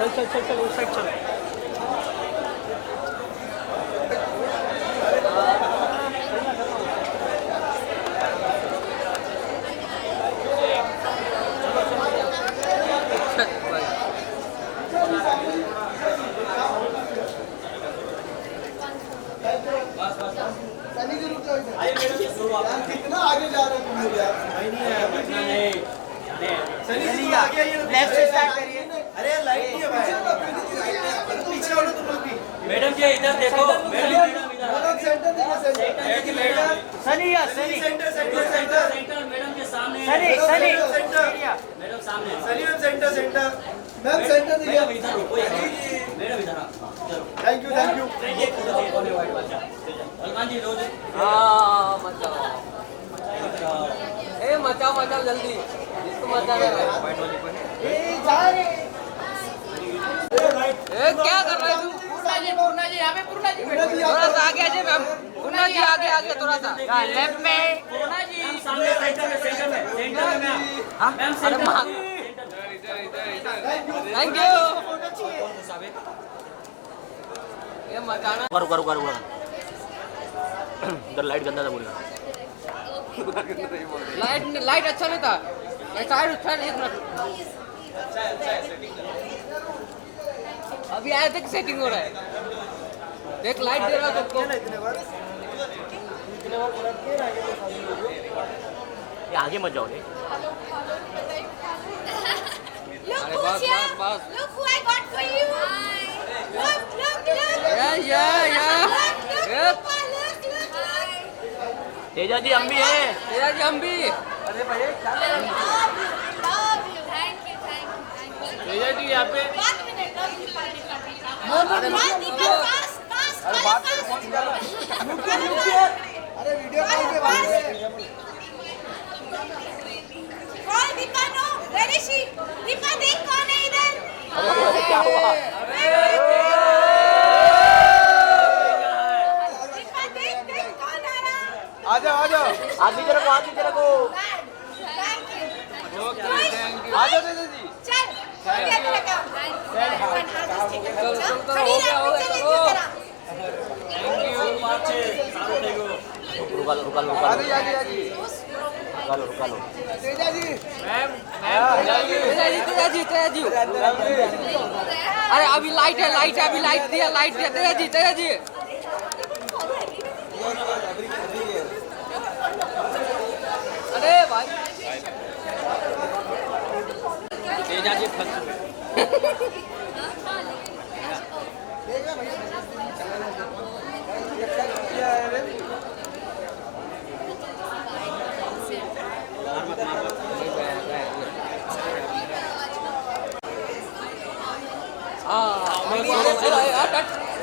चल चल चल उस साइड चल। कितना आगे जा रहे हो तुम लोग यार? लेफ्ट से स्टार्ट करिए। अरे लाइट नहीं है भाई, पीछे वाले तुम लोग भी। मैडम जी इधर देखो, मैडम सेंटर देखो, सेंटर सनी या Sunny centre centre centre madam के सामने सनी सनी सेंटर मैडम सामने Sunny ma'am centre centre ma'am centre देखिए। मैडम इधर रुको, मैडम इधर thank you thank you. Salman ji रोज हाँ मचाओ, ए मचाओ मचाओ जल्दी, जिसको मचाना है। ए क्या कर रहा है तू? पूर्णा जी यहाँ पे पूर्णा जी थोड़ा सा आगे आ जाए मैम, पूर्णा जी आगे आगे थोड़ा सा लेफ्ट में। पूर्णा जी सामने सेंटर में मैम हाँ मैम अरे माँ थैंक यू। ये मचाना करो करो करो इधर लाइट गंदा था बोलना। लाइट अच्छा नहीं था। साइड साइड एक मिनट, अभी आया तक सेटिंग हो रहा है। देख लाइट दे रहा है सबको। ये आगे मत जाओ रे। अरे बस बस बस। Look who I got for you. Look. Yeah. Look. Teja ji हम भी हैं। तेरा जी हम भी। अरे भाई Love you. Thank you. Teja ji यहाँ पे। 1 minute. Love you. अरे Fast. अरे बात तो पहुंच गया। अरे वीडियो कॉल पे बात है। Call Deepa. No. Where is she? Deepa देख कौन है इधर? अरे क्या हुआ? दीपा देख कौन आ रहा? आ जाओ आगे जरा को Thank you. आ जाओ दीदी जी। चल खड़ी रख लगा। खड़ी रख चलो। रुका लो आ लो। तेजा जी तेजा जी। अरे अभी लाइट है, अभी लाइट दिया तेजा जी। अरे भाई तेजा जी फंस गए।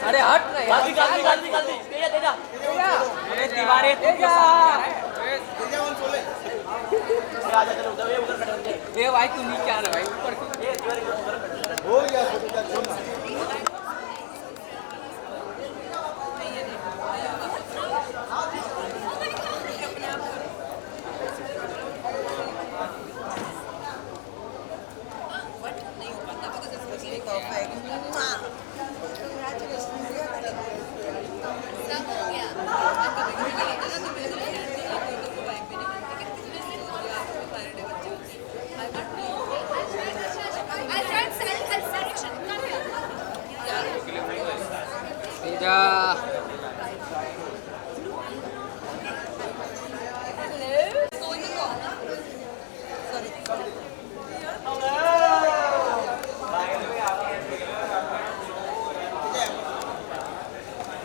अरे हट ना यार। गलती तेजा अरे दीवारें तेजा आ जा चलो उधर खड़े होंगे। ये भाई तू नीचे आ रहा भाई, ऊपर ये दीवारें हो गया फोटो का छोड़ना।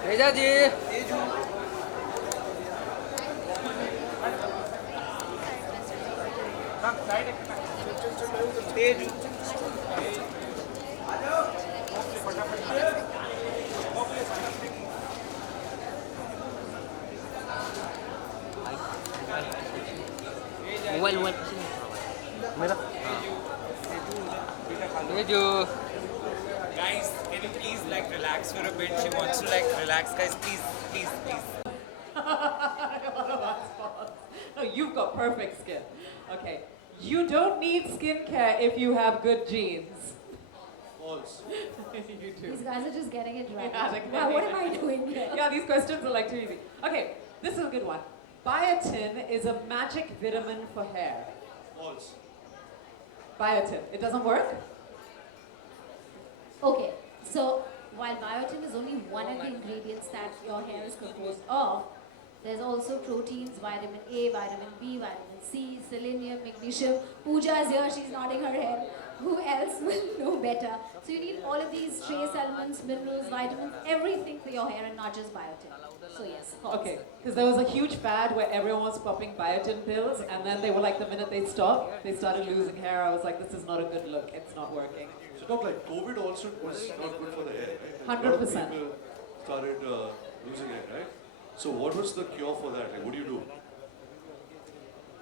तेजा तेजा जी। मोबाइल मेरा Tezu. Guys, can you please like relax for a bit? She wants to like relax, guys. Please. No, you've got perfect skin. Okay. You don't need skincare if you have good genes. False. You too. These guys are just getting it right. Yeah, they're Wow, what getting am I doing here? Yeah, these questions are like too easy. Okay, this is a good one. Biotin is a magic vitamin for hair. False. Biotin. It doesn't work? Okay, so while biotin is only one of the ingredients that your hair is composed of, there's also proteins, vitamin A, vitamin B, vitamin C, selenium, magnesium. Pooja is here, she's nodding her head. Who else will know better? So you need all of these trace elements, minerals, vitamins, everything for your hair and not just biotin. So yes, false. Okay, because there was a huge fad where everyone was popping biotin pills, and then they were like, the minute they stopped, they started losing hair. I was like, this is not a good look. It's not working. So talk like COVID also was not good for the hair, right? 100%. A lot of people started losing it, right? So what was the cure for that? Like, what do you do?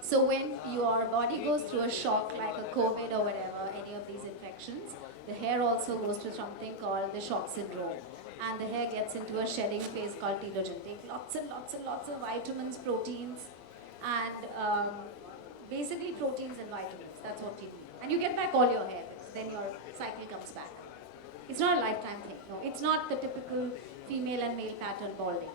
So when your body goes through a shock like a COVID or whatever, any of these infections, the hair also goes through something called the shock syndrome. And the hair gets into a shedding phase called telogen. Take lots and lots and lots of vitamins, proteins, and basically proteins and vitamins. That's what you need. And you get back all your hair, then your cycle comes back. It's not a lifetime thing. No, it's not the typical female and male pattern balding.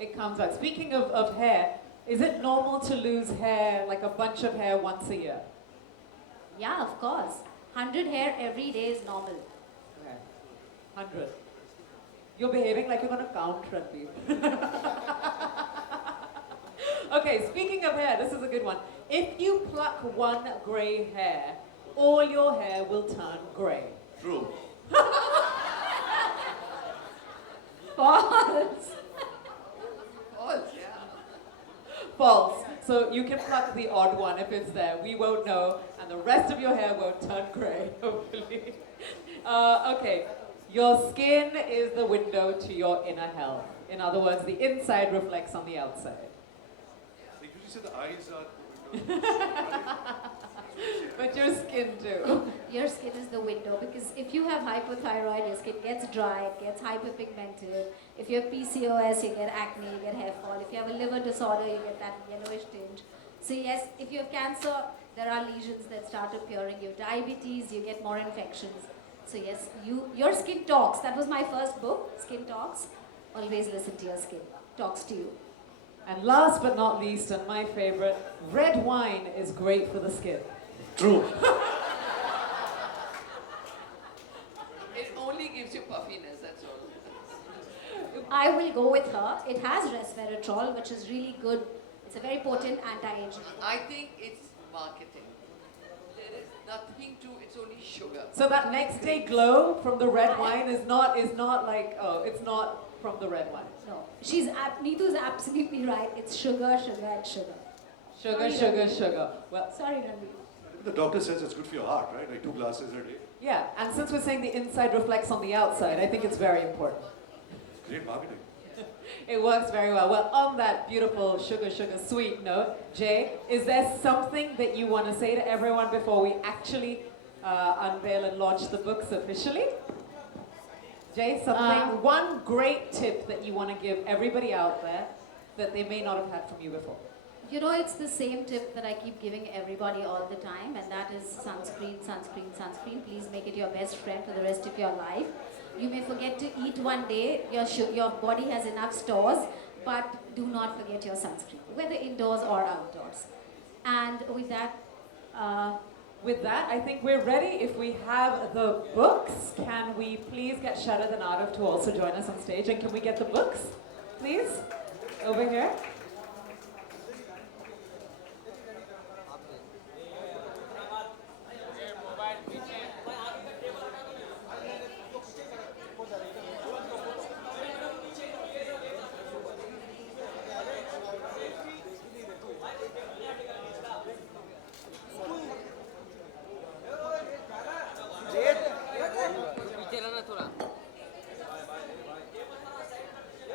It comes back. Speaking of hair, is it normal to lose hair, like a bunch of hair once a year? Yeah, of course. 100 hair every day is normal. Okay. 100. You're behaving like you're going to count, Ranbir. Okay, speaking of hair, this is a good one. If you pluck one grey hair, all your hair will turn grey. True. False. False, yeah. False. So you can pluck the odd one if it's there. We won't know, and the rest of your hair won't turn grey, hopefully. Okay. Your skin is the window to your inner health. In other words, the inside reflects on the outside. They usually say the eyes are the window. But your skin too. Your skin is the window because if you have hypothyroid, your skin gets dry, it gets hyperpigmented. If you have PCOS, you get acne, you get hair fall. If you have a liver disorder, you get that yellowish tinge. So yes, if you have cancer, there are lesions that start appearing. You have diabetes, you get more infections. So yes, your skin talks. That was my first book, Skin Talks. Always listen to your skin. Talks to you. And last but not least, and my favorite, red wine is great for the skin. True. It only gives you puffiness, that's all. I will go with her. It has resveratrol, which is really good. It's a very potent anti-aging. I think it's marketing. There is nothing to, it's only sugar. So that next day glow from the red wine is not like, oh, it's not from the red wine. No, Neetu is absolutely right. It's sugar, sugar, and sugar. Sugar, sugar, sugar. Well, Sorry, Ranbir. The doctor says it's good for your heart, right? Like 2 glasses a day. yeah, and since we're saying the inside reflects on the outside, I think it's very important. Great marketing. It works very well. Well, on that beautiful sugar, sugar, sweet note, Jay, is there something that you want to say to everyone before we actually unveil and launch the books officially? Jay, something, one great tip that you want to give everybody out there that they may not have had from you before. You know, it's the same tip that I keep giving everybody all the time, and that is sunscreen, sunscreen, sunscreen. Please make it your best friend for the rest of your life. You may forget to eat one day, your body has enough stores, but do not forget your sunscreen, whether indoors or outdoors. And with that, I think we're ready. If we have the books, can we please get SHARAD and RoundUp to also join us on stage? And can we get the books, please? Over here.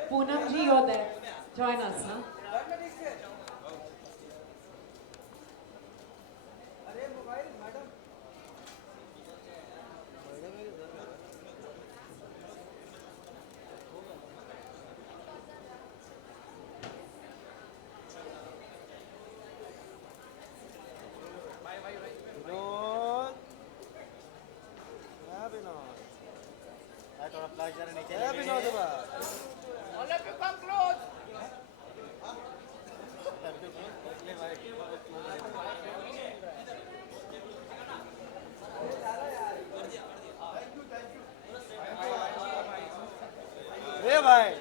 Poonam ji, you're there. Join us, huh? Vinod. Yeah, Vinod. भाई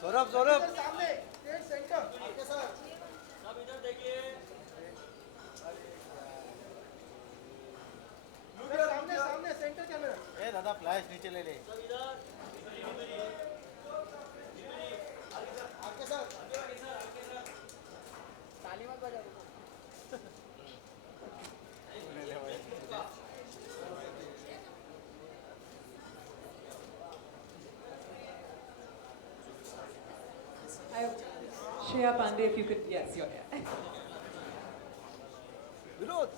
सौरभ सौरभ सामने centre आपके साथ सब इधर देखिए सामने सामने centre camera ए दादा फ्लैश नीचे ले ले सब इधर आपके साथ ताली मत बजा Shreya Pandey, if you could, yes, you're here. Vinod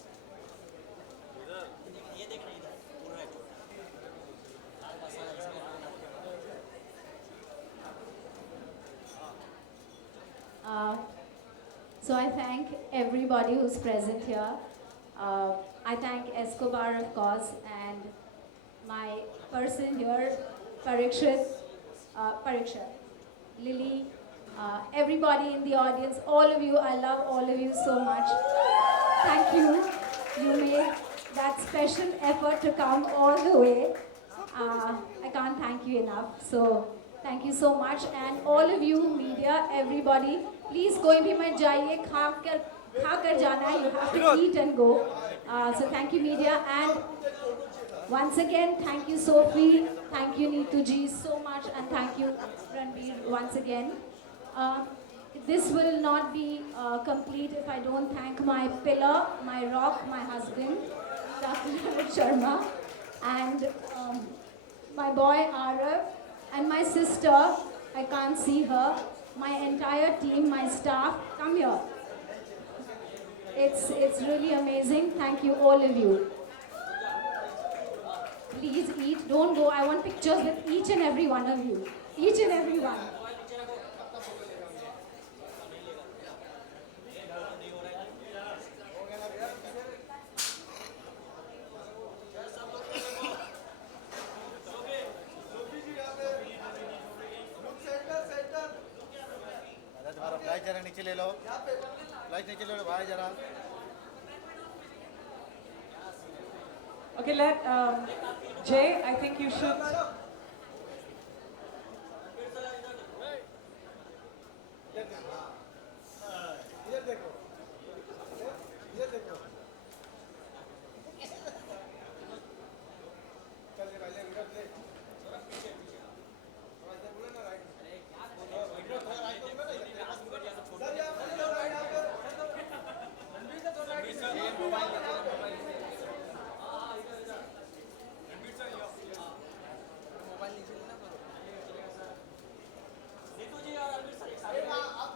So I thank everybody who's present here. I thank Escobar, of course, and my person here, Parikshit, Lily, everybody in the audience, all of you, I love all of you so much. Thank you. You made that special effort to come all the way. I can't thank you enough. So thank you so much. And all of you, media, everybody, please कोई भी मत जाइए, खा कर जाना है. You have to eat and go. So thank you, media. And once again, thank you, Sophie. Thank you, Neetu ji, so much. And thank you, Ranbir, once again. This will not be complete if I don't thank my pillar, my rock, my husband, Dr. Ramesh Sharma, and my boy Arav, and my sister, I can't see her, my entire team, my staff, come here. It's really amazing. Thank you, all of you. Please eat, don't go. I want pictures with each and every one of you. Each and every one. Flight जरा नीचे ले लो flight नीचे ले लो भाई जरा Okay, let Jay, I think you should. इधर देखो इधर देखो चल ले भाई ले इधर ले थोड़ा पीछे थोड़ा इधर बोले ना राइट थोड़ा राइट बोले ना सर यहाँ पे राइट यहाँ पे रणबीर सर थोड़ा राइट ये मोबाइल रणबीर सर मोबाइल नीचे लेना नीतू जी और रणबीर सर एक साथ आप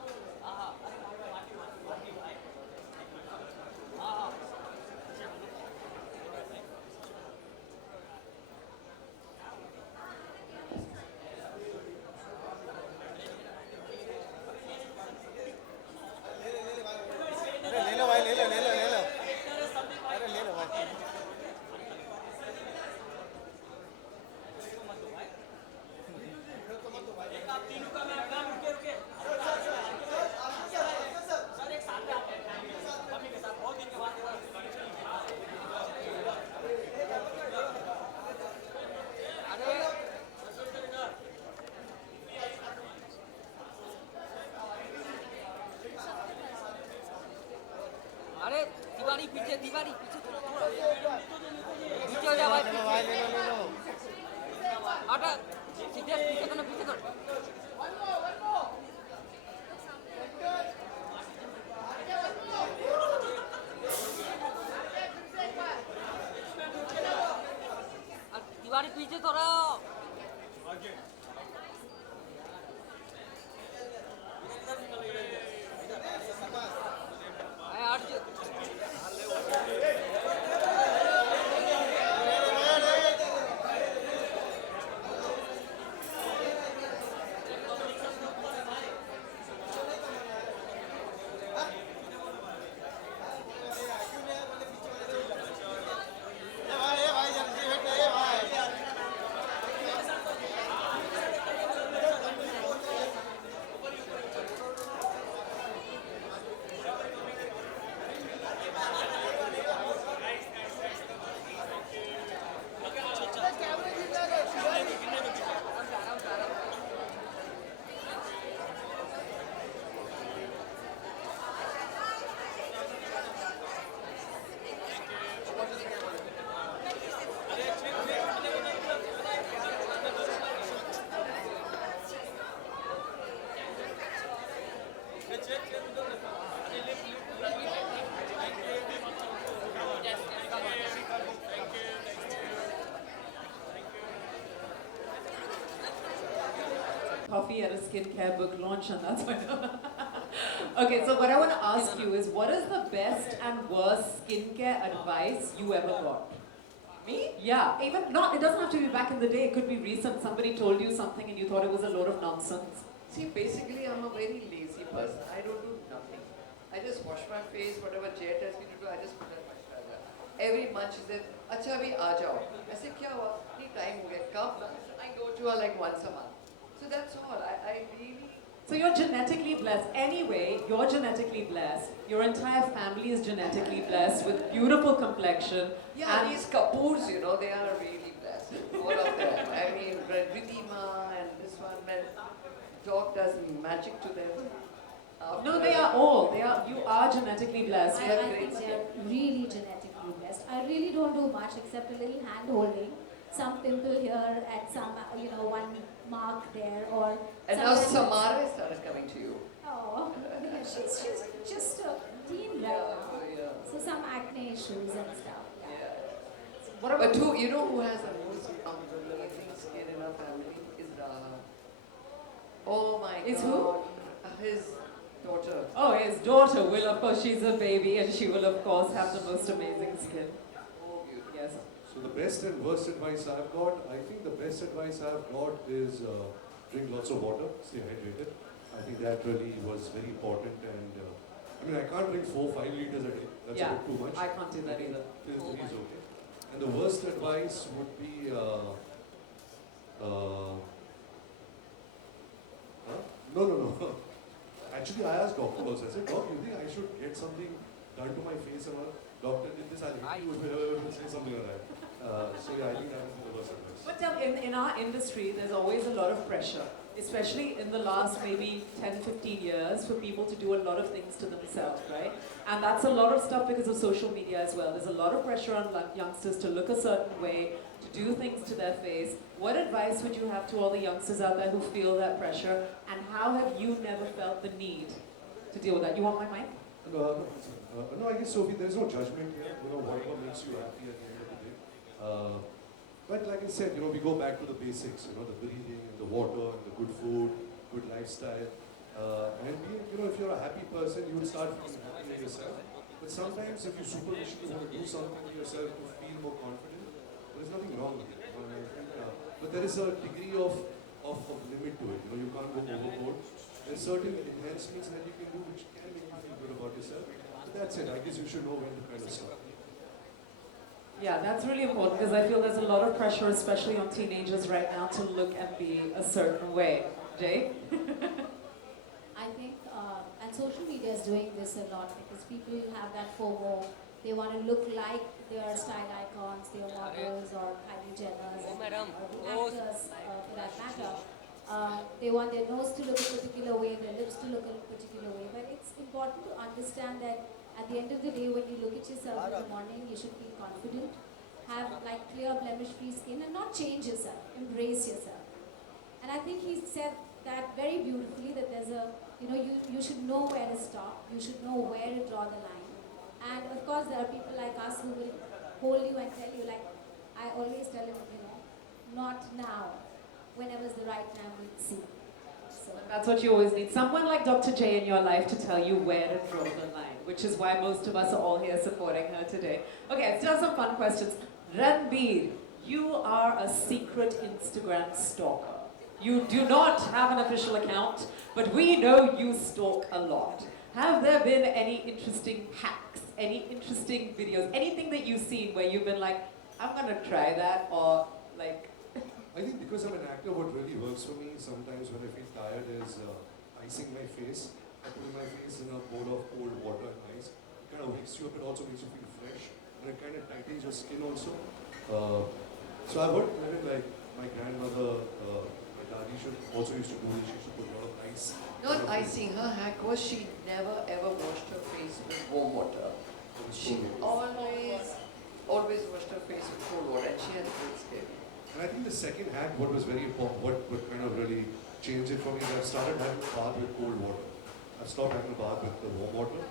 ले लो भाई ले लो अरे ले लो भाई अरे दीवारी पीछे थोड़ा नीचे हो जा भाई चलो भाई ले लो हटा सीधे पीछे तो दीवारी पीछे थोड़ा भाई जल्दी बैठो भाई Coffee at a skincare book launch, and that's why. Okay, so what I want to ask you is, what is the best and worst skincare advice you ever got? Me? Yeah, even not. It doesn't have to be back in the day. It could be recent. Somebody told you something and you thought it was a load of nonsense. See, basically, I'm a very lazy person. I don't do nothing. I just wash my face, whatever Jay tells me to do, I just put on my trouser. Every month she says, "Acha bhi aa jao." I say, "Kya hua? Nahi time ho gaya. Kab?" I go to her like once a month. So that's all. I really. So you're genetically blessed. Anyway, you're genetically blessed. Your entire family is genetically blessed with beautiful complexion. Yeah, and these Kapoors, you know, they are really blessed. All of them. I mean, Ridhima and this one, when dog does magic to them. no, they are all. You are genetically blessed. I think they're really genetically blessed. I really don't do much except a little hand holding, some pimple here and some, one mark there or. And now Samara started coming to you. Oh, yeah, she's just a teen right now. Yeah. So some acne issues and stuff. Yeah. What about But who has the most amazing skin in our family is Raha. Oh my God. Is who? His daughter. Oh, his daughter will, of course, she's a baby and she will, of course, have the most amazing skin. Oh, beautiful. Yes. So the best and worst advice I've got, I think the best advice I've got is drink lots of water, stay hydrated. I think that really was very important, and I mean I can't drink 4-5 liters a day. That's a bit too much. I can't do that either. Till 3 is okay. And the worst advice would be no. Actually, I asked doctor also. I said, "Doc, you think I should get something done to my face and all?" Doctor did this. I'll hit you if say something like that. So yeah, I think that would be the worst advice. But in our industry, there's always a lot of pressure, especially in the last maybe 10-15 years, for people to do a lot of things to themselves, right? And that's a lot of stuff because of social media as well. There's a lot of pressure on youngsters to look a certain way, to do things to their face. What advice would you have to all the youngsters out there who feel that pressure, and how have you never felt the need to deal with that? You want my mic? No, I guess, Sophie, there's no judgment here. Whatever makes you happy at the end of the day. But like I said, we go back to the basics, the breathing and the water and the good food, good lifestyle. And if you're a happy person, you will start feeling happy with yourself. But sometimes if you superficially want to do something to yourself to feel more confident, there's nothing wrong with it. But there is a degree of limit to it. You can't go overboard. There's certain enhancements that you can do which can make you feel good about yourself. But that's it. I guess you should know when to kind of stop. Yeah, that's really important because I feel there's a lot of pressure, especially on teenagers right now, to look and be a certain way. Jay? I think, and social media is doing this a lot because people have that FOMO. They want to look like their style icons, their models or Kylie Jenners or actors for that matter. They want their nose to look a particular way, their lips to look a particular way. But it's important to understand that at the end of the day, when you look at yourself in the morning, you should feel confident, have like clear blemish-free skin and not change yourself, embrace yourself. And I think he said that very beautifully, that there's you should know where to stop, you should know where to draw the line. And of course, there are people like us who will hold you and tell you, like I always tell him, not now, whenever's the right time we'll see. So That's what you always need. Someone like Dr. J in your life to tell you where to draw the line, which is why most of us are all here supporting her today. Okay, still some fun questions. Ranbir, you are a secret Instagram stalker. You do not have an official account, but we know you stalk a lot. Have there been any interesting hacks, any interesting videos, anything that you've seen where you've been like, I'm gonna try that, or like... I think because I'm an actor, what really works for me sometimes when I feel tired is icing my face. I put my face in a bowl of cold water and ice. It kind of wakes you up, it also makes you feel fresh, and it kind of tightens your skin also. So I've heard like my grandmother, my daddy also used to do this. She used to put a lot of ice. Not icing, her hack was she never ever washed her face with warm water. She always washed her face with cold water, and she has good skin. And I think the second hack, what was very important, what kind of really changed it for me, is I've started having a bath with cold water. I've stopped having a bath with the warm water,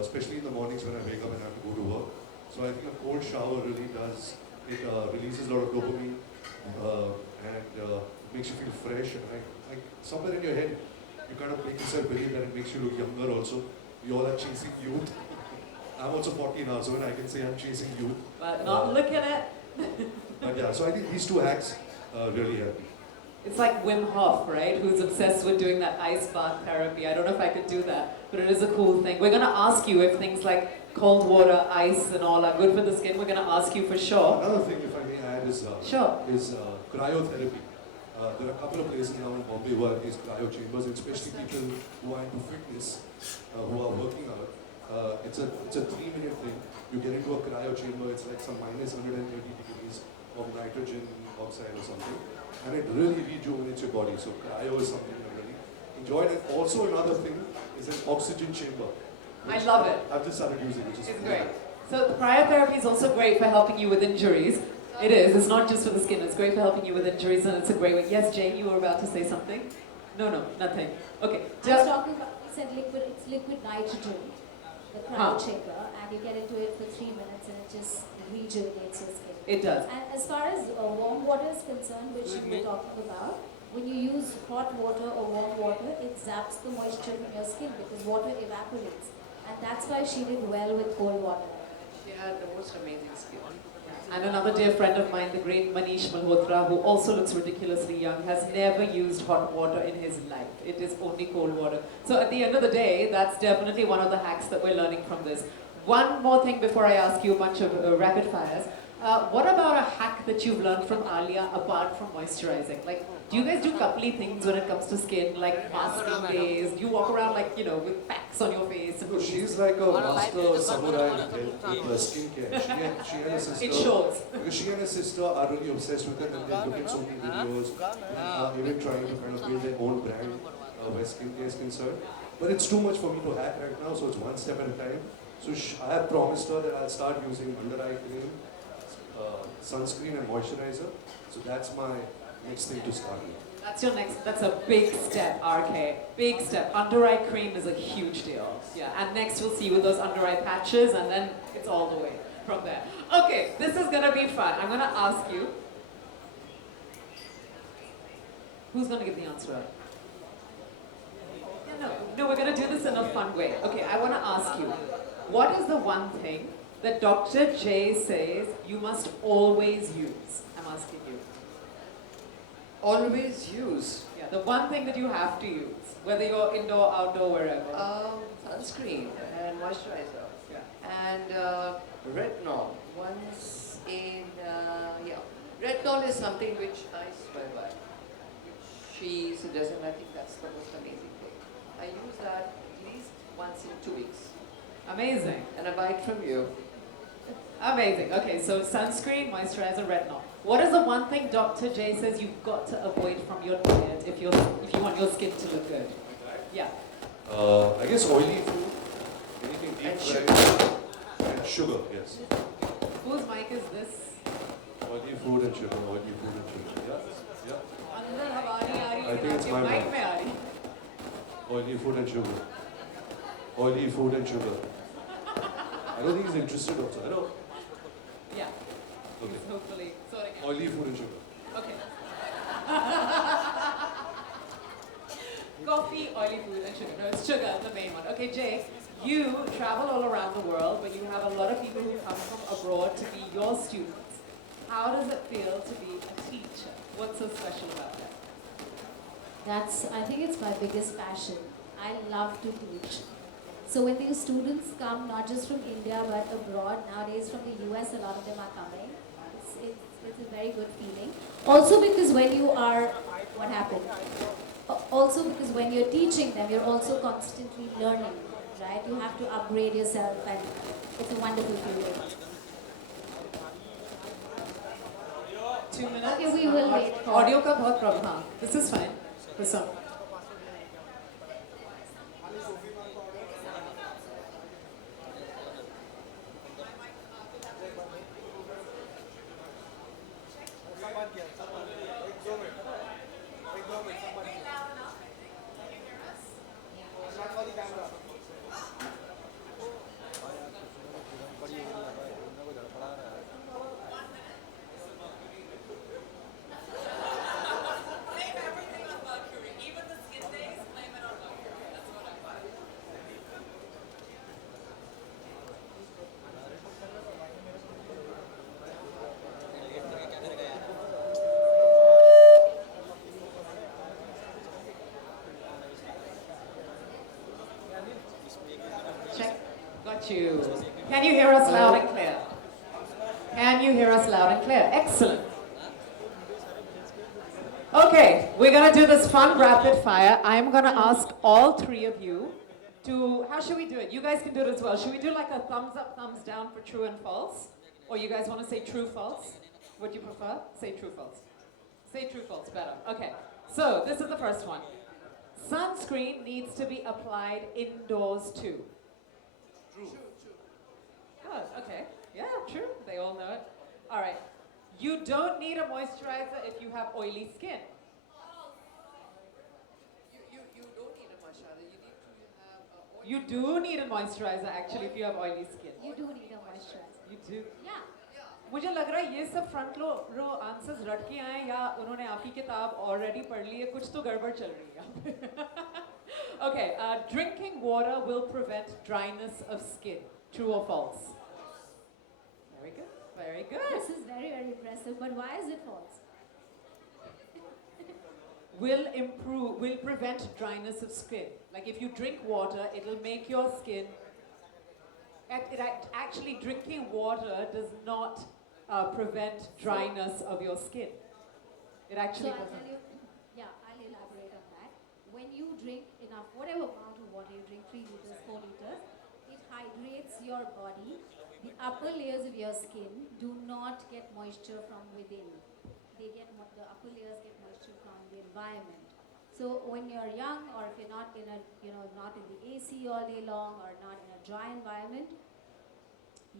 especially in the mornings when I wake up and have to go to work. So I think a cold shower really does, it releases a lot of dopamine and makes you feel fresh. And like somewhere in your head, you kind of make yourself believe that it makes you look younger also. We all are chasing youth. I'm also 40 now, so when I can say I'm chasing youth. But not looking at. But yeah, so I think these two hacks really help me. It's like Wim Hof, right? Who's obsessed with doing that ice bath therapy. I don't know if I could do that, but it is a cool thing. We're going to ask you if things like cold water, ice and all are good for the skin. We're going to ask you for sure. Another thing, if I may add, is cryotherapy. There are a couple of places now in Bombay who have these cryo chambers, and especially people who are into fitness, who are working out. It's a 3-minute thing. You get into a cryo chamber, it's like some minus 180 degrees of nitrogen oxide or something. And it really rejuvenates your body. So cryo is something I really enjoyed. And also another thing is an oxygen chamber. I love it. I've just started using it, which is It's great. So cryotherapy is also great for helping you with injuries. It is. It's not just for the skin. It's great for helping you with injuries, and it's a great way. Yes, Jane, you were about to say something? No, nothing. Okay. I was talking about, you said liquid, it's liquid nitrogen, the cryo chamber, and you get into it for 3 minutes and it just rejuvenates your skin. It does. And as far as warm water is concerned, which we're talking about, when you use hot water or warm water, it zaps the moisture from your skin because water evaporates. And that's why she did well with cold water. She had the most amazing skin. And another dear friend of mine, the great Manish Malhotra, who also looks ridiculously young, has never used hot water in his life. It is only cold water. So at the end of the day, that's definitely one of the hacks that we're learning from this. One more thing before I ask you a bunch of rapid fires. What about a hack that you've learned from Alia apart from moisturizing? Like, do you guys do coupley things when it comes to skin, like masking days? Do you walk around like, you know, with packs on your face? And she's like a master samurai with skincare. She and her sister. It shows. Because she and her sister are really obsessed with it, and they look at so many videos, even trying to kind of build their own brand where skincare is concerned. But it's too much for me to hack right now, so it's one step at a time. So I have promised her that I'll start using under eye cream, sunscreen and moisturizer. So that's my next thing to start with. That's your next, that's a big step, RK. Big step. Under eye cream is a huge deal. Yeah, and next we'll see you with those under eye patches, and then it's all the way from there. Okay, this is gonna be fun. I'm gonna ask you. Who's gonna give the answer out? Yeah, no, we're gonna do this in a fun way. Okay, I wanna ask you, what is the one thing that Dr. J says you must always use? I'm asking you. Always use? Yeah, the one thing that you have to use, whether you're indoor, outdoor, wherever. Sunscreen and moisturizer. Yeah. And retinol. Once in, retinol is something which I swear by. Which she suggests, and I think that's the most amazing thing. I use that at least once in 2 weeks. Amazing. And I buy it from you. Amazing. Okay, so sunscreen, moisturizer, retinol. What is the one thing Dr. J says you've got to avoid from your diet if you want your skin to look good? Yeah. I guess oily food, anything deep fried, and sugar, yes. Whose mic is this? Oily food and sugar, oily food and sugar, yeah. Andar hawari aa rahi hai, I think it's my mic mic. mein aa rahi. Oily food and sugar. Oily food and sugar. I don't think he's interested also. I know. Yeah. Okay. He's hopefully sorting out. Oily food and sugar. Okay. Coffee, oily food, and sugar. No, it's sugar, the main one. Okay, Jay, you travel all around the world, but you have a lot of people who come from abroad to be your students. How does it feel to be a teacher? What's so special about that? I think it's my biggest passion. I love to teach. So when these students come, not just from India, but abroad, nowadays from the US, a lot of them are coming. It's a very good feeling. Also because when you are, what happened? Also because when you're teaching them, you're also constantly learning, right? You have to upgrade yourself, and it's a wonderful feeling. 2 minutes? Okay, we will wait for... Audio ka bahut problem. हाँ, this is fine. For some. NEETU. Can you hear us loud and clear? Can you hear us loud and clear? Excellent. Okay, we're gonna do this fun rapid fire. I'm gonna ask all three of you to, how should we do it? You guys can do it as well. Should we do like a thumbs up, thumbs down for true and false? Or you guys wanna say true, false? What do you prefer? Say true, false. Say true, false, better. Okay, so this is the first one. Sunscreen needs to be applied indoors too. True. Good, okay. Yeah, true, they all know it. All right. You don't need a moisturizer if you have oily skin. You don't need a moisturizer. You need to have oil. You do need a moisturizer actually if you have oily skin. You do need a moisturizer. You do? Yeah. मुझे लग रहा है ये सब front row answers रट के आए या उन्होंने आपकी किताब ऑलरेडी पढ़ ली है कुछ तो गड़बड़ चल रही है Okay, drinking water will prevent dryness of skin. True or false? Very good. Very good. This is very, very impressive, but why is it false? Will prevent dryness of skin. Like if you drink water, it'll make your skin. Actually, drinking water does not prevent dryness of your skin. It actually So I'll doesn't. tell you, yeah, I'll elaborate on that. When you drink enough, whatever amount of water you drink, 3 liters, 4 liters, it hydrates your body. The upper layers of your skin do not get moisture from within. The upper layers get moisture from the environment. So when you're young, or if you're not in a, not in the AC all day long, or not in a dry environment,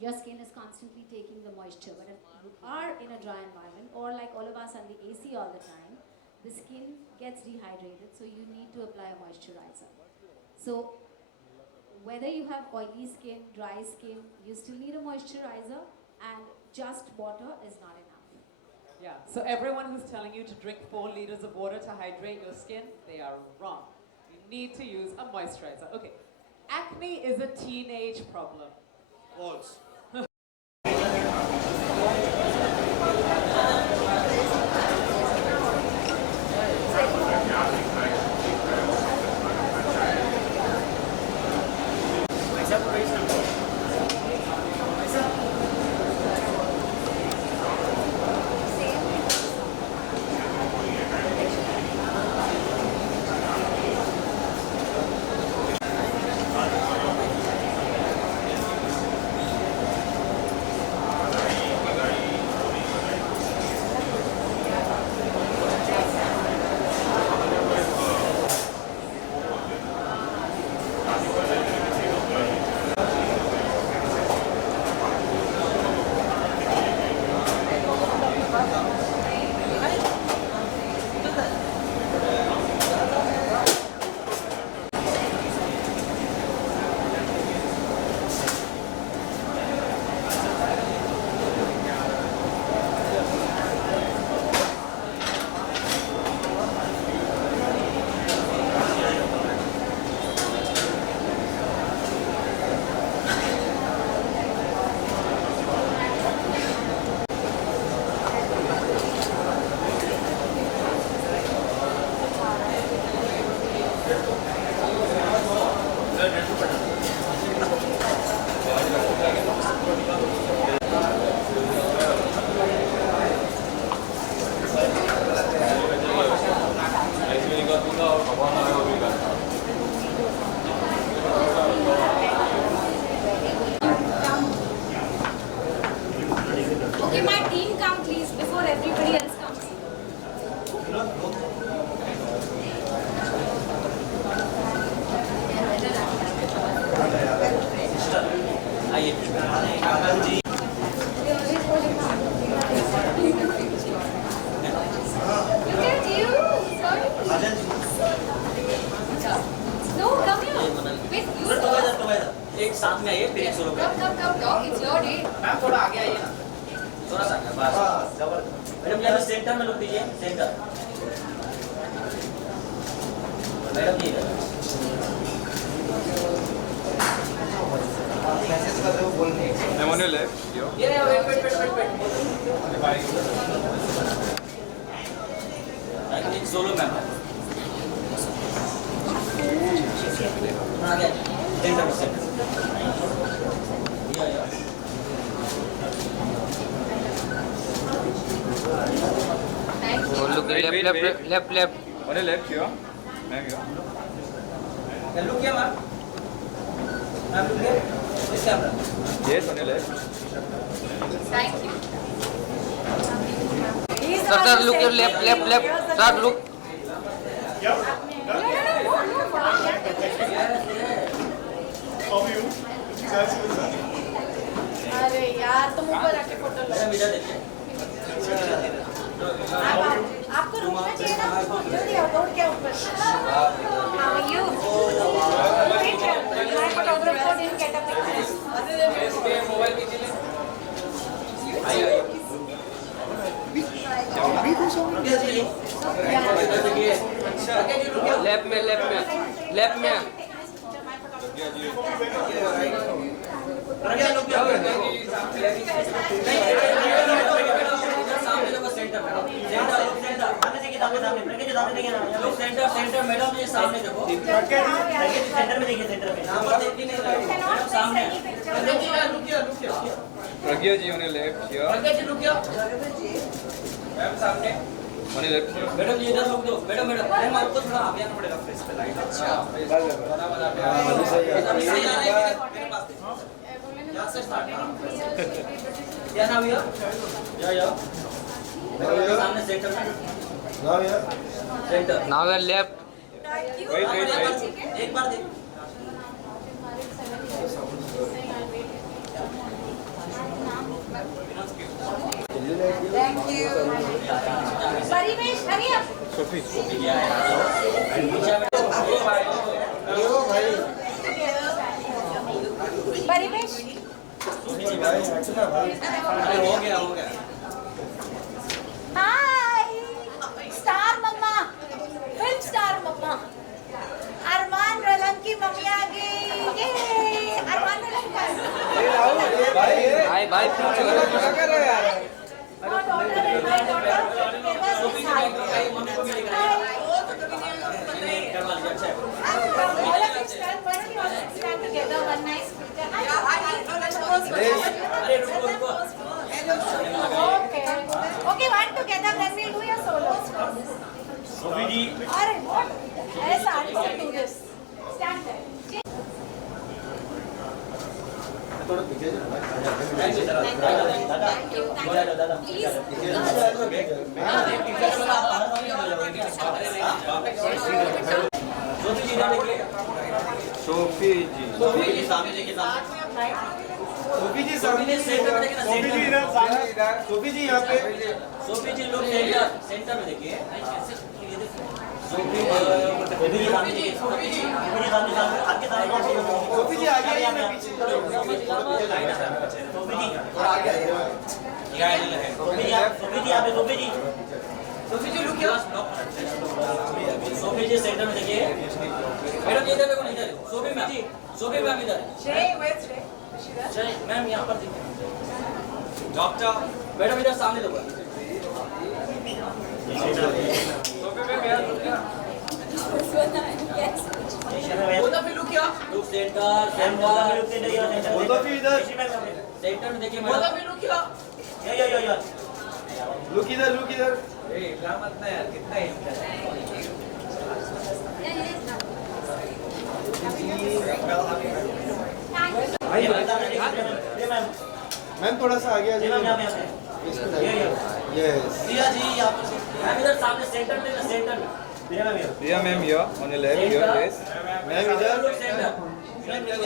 your skin is constantly taking the moisture. But if you are in a dry environment, or like all of us on the AC all the time, the skin gets dehydrated, so you need to apply a moisturizer. So whether you have oily skin, dry skin, you still need a moisturizer, and just water is not enough. Yeah, so everyone who's telling you to drink 4 liters of water to hydrate your skin, they are wrong. You need to use a moisturizer. Okay, acne is a teenage problem. False. Okay, my team come please before everybody else comes. Look at you. Sorry. No, come here. Wait, you stop. एक साथ में आइए फिर एक solo Come, dog. It's your day. Ma'am थोड़ा आगे आइए ना थोड़ा सा बस मैडम यहाँ सेंटर में लुक दीजिए centre madam ji I'm on your left. Yo. ये wait एक सोलो मैम आगे centre left. On your left here. Ma'am here. Look here, ma'am. Ma'am, look here. This camera. Yes, on your left. Thank you. Sir, look your left. Sir, look. अरे यार तुम ऊपर आके photo लो। Madam इधर देखिए। आपको रुकना चाहिए ना, जल्दी आओ, दौड़ के ऊपर। How are you? My photographer didn't get a picture. Left में. सेंटर मैडम ये सामने देखो। सेंटर में देखिए, सेंटर में। सामने। Pragya ji on your left here. प्रज्ञा जी रुकिए। Ma'am सामने. On your left here. Madam ये इधर रोक दो। मैडम आपको थोड़ा आगे आना पड़ेगा फेस पे लाइट। अच्छा। यहाँ से स्टार्ट। क्या नाम है? या। सामने सेंटर में। Centre. Now your left. Wait. एक बार देख। Thank you. परिवेश हरी आप। परिवेश। हो गया। हाय स्टार मम्मा, फिल्म स्टार मम्मा, अरमान रलन की मम्मी आ गई। ये अरमान रलन का भाई My daughter and my daughter together this side. All of us stand, why don't you all stand together, one nice picture. Okay, one together, then we'll do your solos. Alright, what? Yes, artists do this. Stand there. Thank you. Please. Sophie ji. सामने देखिए, सामने। Sophie जी सामने centre में देखिए ना, Sophie जी इधर सामने इधर सोफी जी यहाँ पे सोफी जी लोग सेंटर में देखिए। सोफी जी सामने देखिए। सोफी जी सामने आपके सामने। सोफी जी आगे आइए ना, पीछे सोफी जी थोड़ा आगे आइए। सोफी जी यहाँ पे। सोफी जी रुकिए। सोफी जी सेंटर में देखिए। मैडम इधर देखो, इधर। सोफी मैम इधर। जय मैम यहाँ पर देखिए। Doctor. मैडम इधर सामने देखो। Look centre. Both of you इधर। सेंटर में देखिए मैडम। या। लुक इधर मैम थोड़ा सा आगे आ जाइए। यस प्रिया जी यहाँ पर। मैम इधर सामने सेंटर में। Priya ma'am here. On your left here. Yes. Ma'am इधर सेंटर।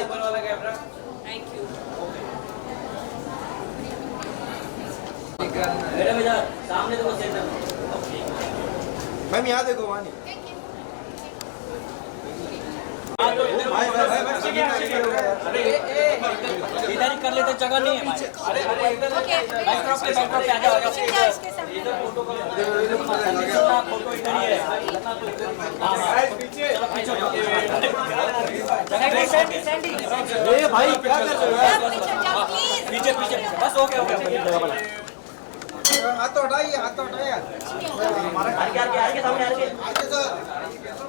ऊपर वाला कैमरा. मैडम इधर सामने देखो, सेंटर में। मैम यहाँ देखो, वहाँ नहीं। इधर ही कर लेते, जगह नहीं है। अरे बैकड्रॉप पे आ जाओ। इधर फोटो इधर ही है। सैंडी ये भाई क्या कर रहे हो? पीछे बस हो गया। हाथ तो हटाइए। आगे सामने।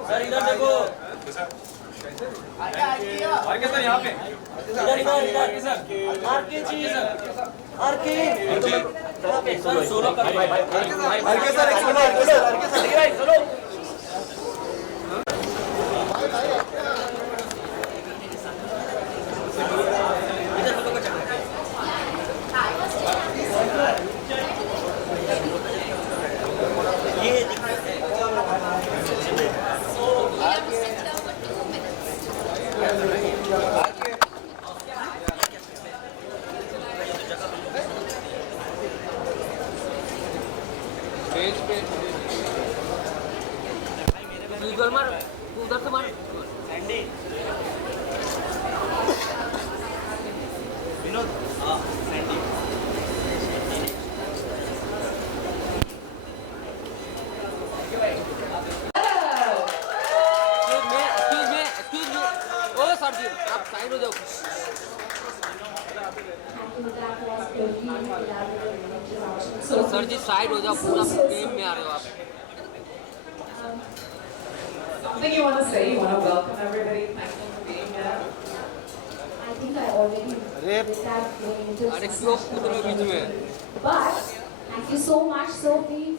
सर इधर देखो। आरके सर यहाँ पे इधर इधर इधर सर आरके जी आरके सर सोलो का आरके सर एक सोलो आरके सर सोलो उधर मार उधर से मार विनोद हाँ सैंडी एक्सक्यूज मी ओ सर जी आप साइड हो जाओ सर जी साइड हो जाओ पूरा फ्रेम में आ रहे हो आप Something you want to say? You want to welcome everybody? Thank you for being here. I think I already did that going into अरे this क्यों session कूद रहे हो बीच में But thank you so much, Sophie,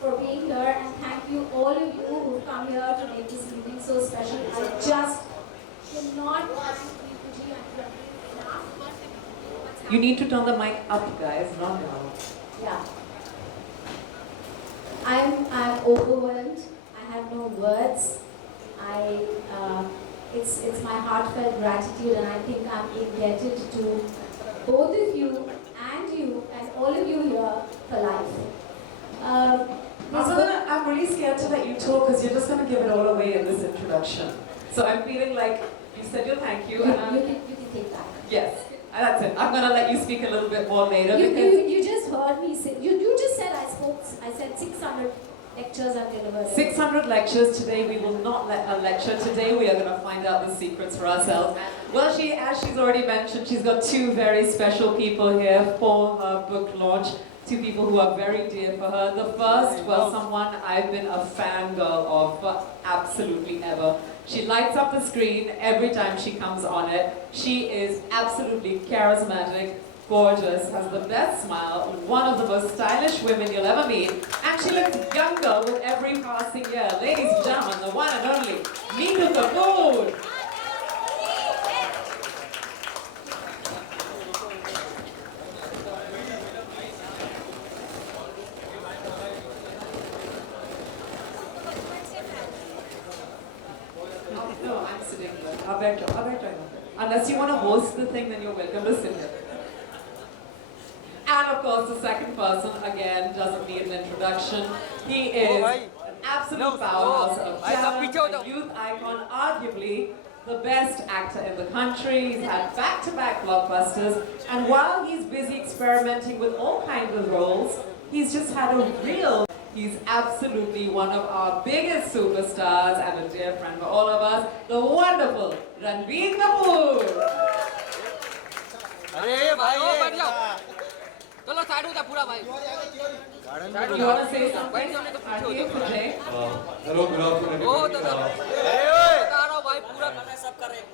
for being here, and thank you all of you who've come here to make this evening so special. I just cannot thank NEETU enough. You need to turn the mic up, guys, not down. Yeah. I'm overwhelmed. I have no words. It's my heartfelt gratitude, and I think I'm indebted to both of you and all of you here for life. I'm really scared to let you talk because you're just going to give it all away in this introduction. So I'm feeling like you said your thank you. You And can take that. yes, that's it. I'm going to let you speak a little bit more later. You just heard me say, you just said I said 600 lectures I've delivered. 600 lectures today. We will not let her lecture today. We are going to find out the secrets for ourselves. Well, as she's already mentioned, she's got two very special people here for her book launch. Two people who are very dear for her. The first was someone I've been a fangirl of for absolutely ever. She lights up the screen every time she comes on it. She is absolutely charismatic, gorgeous, has the best smile, one of the most stylish women you'll ever meet, and she looks younger with every passing year. Ladies and gentlemen, the one and only NEETU Kapoor. No, I'm sitting here. Unless you want to host the thing, then you're welcome to sit here. And of course, the second person, again, doesn't need an introduction. He is an absolute powerhouse of talent, a youth icon, arguably the best actor in the country. He's had back-to-back blockbusters. And while he's busy experimenting with all kinds of roles, he's just had a real... He's absolutely one of our biggest superstars and a dear friend for all of us, the wonderful RANBIR Kapoor. अरे भाई ओ बैठ जाओ चलो side हो जा पूरा भाई You want to say something? बैठ जाओ नहीं तो पीछे हो जाओ Hello, good afternoon. ओ तो बता रहा हूँ भाई पूरा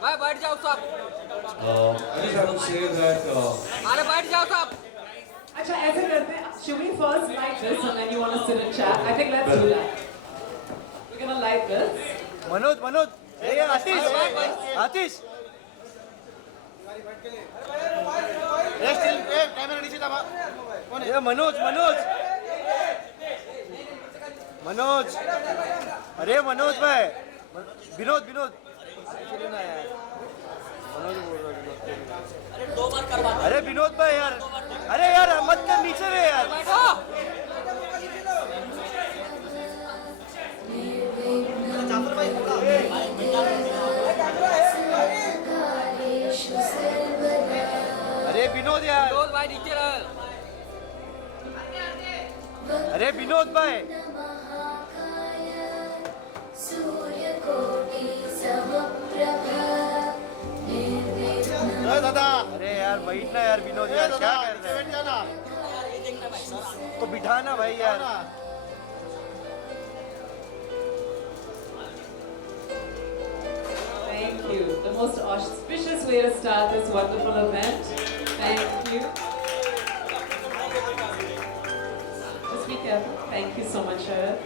भाई बैठ जाओ सब I just have to say that अरे बैठ जाओ सब Acha, ऐसे करते हैं. Should we first light this and then you want to sit and chat? I think let's do that. We're gonna light this. Manoj ए आतिश कैमरा नीचे दबा ये मनोज अरे मनोज भाई विनोद चलिए ना यार मनोज बोल रहा अरे विनोद भाई यार अरे यार मत कर नीचे रे यार अरे विनोद यार भाई नीचे रह अरे विनोद भाई दादा अरे यार बैठना यार विनोद यार क्या कर रहे हैं तो बिठाना भाई यार Thank you. The most auspicious way to start this wonderful event. Thank you. Just be careful. Thank you so much, Sharad.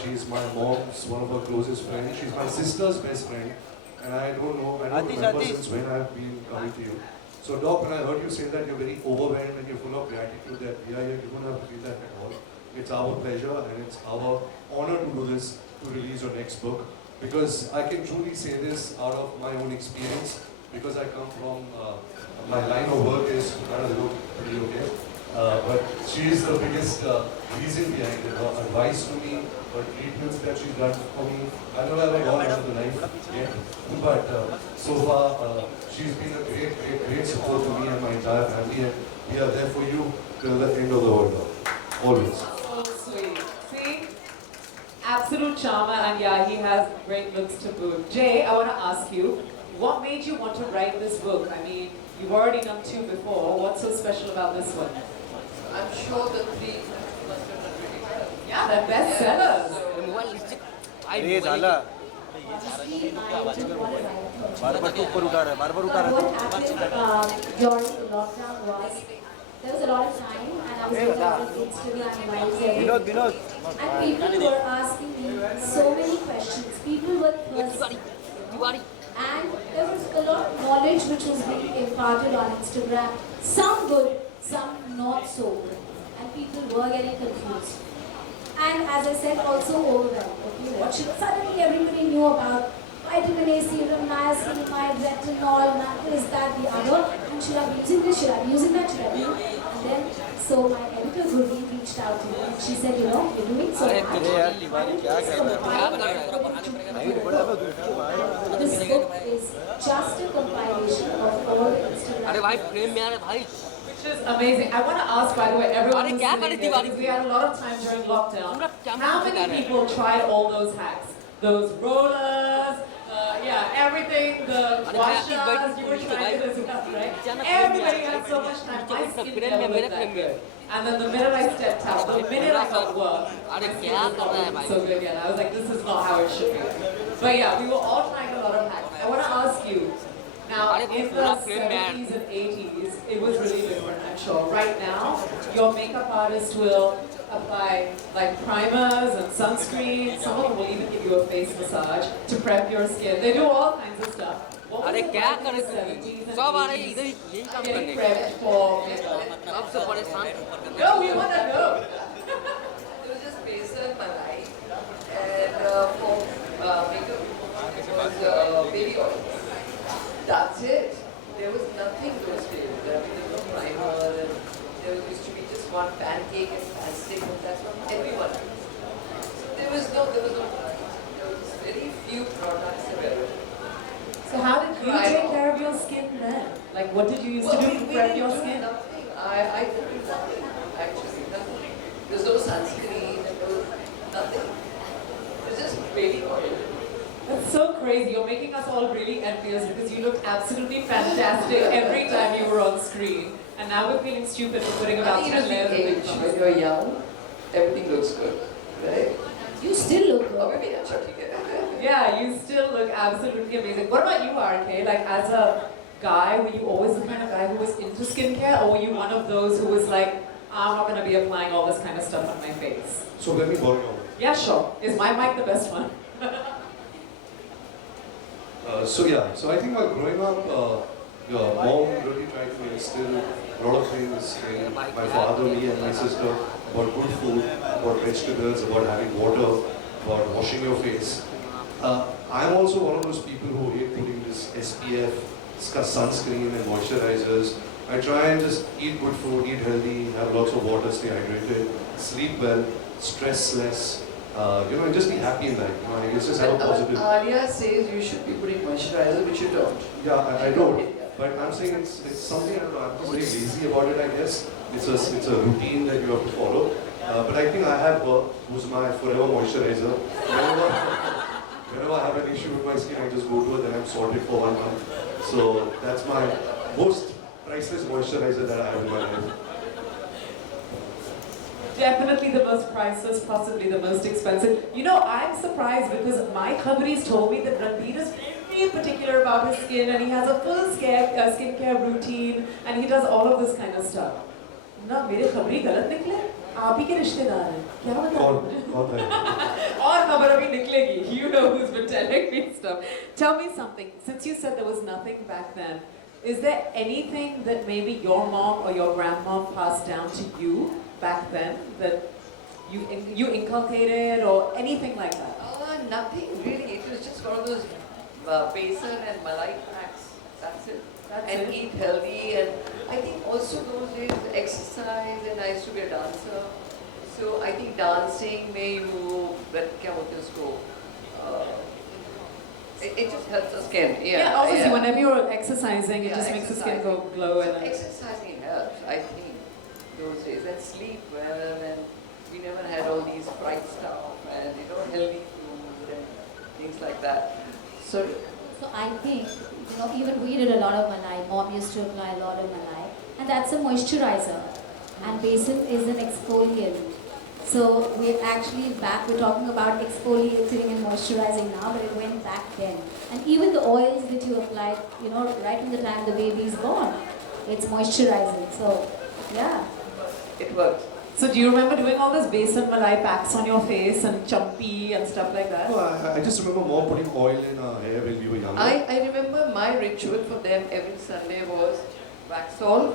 She's my mom's, one of her closest friends. She's my sister's best friend. And I don't remember since when I've been coming to you. So Doc, when I heard you say that you're very overwhelmed and you're full of gratitude that we are here, you don't have to feel that at all. It's our pleasure and it's our honor to do this, to release your next book. Because I can truly say this out of my own experience, because I come from, my line of work is kind of look pretty okay. But she is the biggest reason behind it. Her advice to me, her treatments that she's done for me. I know I haven't gone into the life yet, but so far she's been a great support to me and my entire family, and we are there for you till the end of the world. Always. So sweet. See? Absolute charmer, and yeah, he has great looks to boot. Jay, I want to ask you, what made you want to write this book? I mean, you've already done 2 before. What's so special about this one? I'm sure the 3 must have done really well. Yeah, they're bestsellers. What happened during the lockdown was there was a lot of time and I was looking at Instagram and lives and people were asking me so many questions. People were thirsty. And there was a lot of knowledge which was being imparted on Instagram. Some good, some not so good. And people were getting confused. And as I said, also overwhelmed. Okay, what should suddenly everybody knew about vitamin A, serum, niacinamide, retinol, this, that, the other. And should I be using this? Should I be using that? Should I be? And then, so my editor Gurvi reached out to me and she said, you know, you're doing so much. This book is just a compilation of all the Instagram. Which is amazing. I want to ask, by the way, everyone who's sitting here, because we had a lot of time during lockdown. How many people tried all those hacks? Those rollers, yeah, everything, the washers, you were trying to do stuff, right? Everybody had so much time. My skin never looked that good. And then the minute I stepped out, the minute I got work, my skin was not so good again. I was like, this is not how it should be. But yeah, we were all trying a lot of hacks. I want to ask you, now, in the 70s and 80s, it was really different, I'm sure. Right now, your makeup artist will apply like primers and sunscreen. Some of them will even give you a face massage to prep your skin. They do all kinds of stuff. What was it like in the 70s and 80s getting prepped for makeup? No, we want to know. It was just besan malai, and for makeup it was baby oil. That's it. There was nothing those days. There was no primer, and there used to be just one pancake and plastic, and that's what everyone did. So there was no very few products available. So how did you take care of your skin then? Like what did you use to do to prep your skin? Nothing. I could do nothing, actually, nothing. There's no sunscreen, there was nothing. It was just baby oil. That's so crazy. You're making us all really envious because you looked absolutely fantastic every time you were on screen. And now we're feeling stupid for putting about 10 layers of makeup. When you're young, everything looks good, right? You still look Or good. maybe I'm chucking it. Yeah, you still look absolutely amazing. What about you, RK? Like as a guy, were you always the kind of guy who was into skincare, or were you one of those who was like, I'm not going to be applying all this kind of stuff on my face? So let me borrow your mic. Yeah, sure. Is my mic the best one? So I think while growing up, your mom really tried to instill a lot of things in my father, me and my sister about good food, about vegetables, about having water, about washing your face. I'm also one of those people who hate putting this SPF, sunscreen and moisturizers. I try and just eat good food, eat healthy, have lots of water, stay hydrated, sleep well, stress less. And just be happy in life. I guess just have a positive. Arya says you should be putting moisturizer, which you don't. Yeah, I don't. But I'm saying it's something, I don't know, I'm just very lazy about it, I guess. It's a routine that you have to follow. But I think I have her, who's my forever moisturizer. Whenever I have an issue with my skin, I just go to her, then I'm sorted for 1 month. So that's my most priceless moisturizer that I have in my life. definitely the most priceless, possibly the most expensive. You know, I'm surprised because my khabris told me that Ranbir is very particular about his skin and he has a full skincare routine and he does all of this kind of stuff. ना मेरे खबरी गलत निकले आप ही के रिश्तेदार हैं क्या बताऊं कौन है और खबर अभी निकलेगी you know who's been telling me stuff tell me something since you said there was nothing back then is there anything that maybe your mom or your grandmom passed down to you back then that you inculcated or anything like that Nothing really. It was just one of those besan and malai packs. That's it. And eat healthy. And I think also those days exercise. And I used to be a dancer. So I think dancing may you kya bolte usko. It just helps the skin. Yeah, obviously whenever you're exercising, it just makes the skin go glow. So exercising helps, I think, those days. And sleep well. And we never had all these fried stuff and healthy food and things like that. So I think, even we did a lot of malai. Mom used to apply a lot of malai. And that's a moisturizer. And basin is an exfoliant. So we're talking about exfoliating and moisturizing now, but it went back then. And even the oils that you applied, right from the time the baby is born, it's moisturizing. So, yeah. It works. So do you remember doing all this besan malai packs on your face and champi and stuff like that? No, I just remember mom putting oil in our hair when we were younger. I remember my ritual for them every Sunday was Waxol,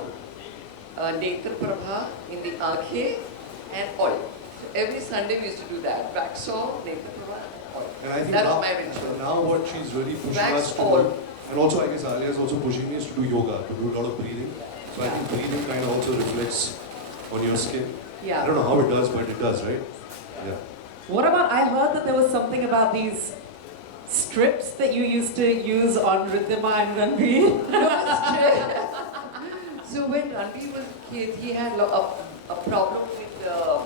Netra Prabha in the Aankhe and oil. So every Sunday we used to do that. Waxol, Netra Prabha and oil. And I think that now, was my ritual. Now what she's really pushing Wax us to all. do, and also I guess Alia is also pushing me is to do yoga, to do a lot of breathing. So I think breathing kind of also reflects on your skin. Yeah. I don't know how it does, but it does, right? Yeah. What about, I heard that there was something about these strips that you used to use on Riddhima and Ranbir. So when Ranbir was a kid, he had a problem with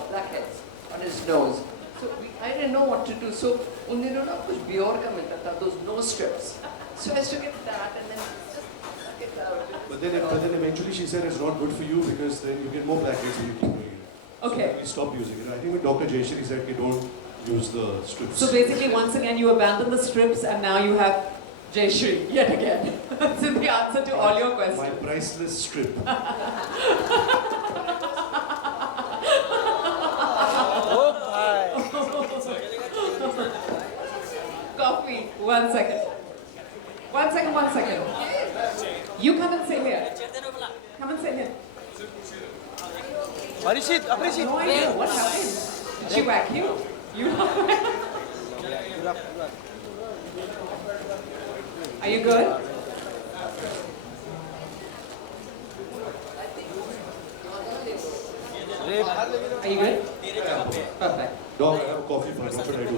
blackheads on his nose. So I didn't know what to do. So unne na kuch Bior ka milta tha, those nose strips. So I used to get that and then just suck it out. But then eventually she said it's not good for you because then you get more blackheads when you keep doing it. Okay. So we stopped using it. I think when Dr. JAISHREE said we don't use the strips. So basically once again you abandon the strips and now you have JAISHREE yet again. That's the answer to all your questions. My priceless strip. Coffee. 1 second. 1 second, 1 second. You come and sit here. Come and sit here. Parishit, Aparishit. No idea. What happened? Did she whack you? You Are you good? Are you good? Perfect. Dog, I have a coffee for you. What should I do?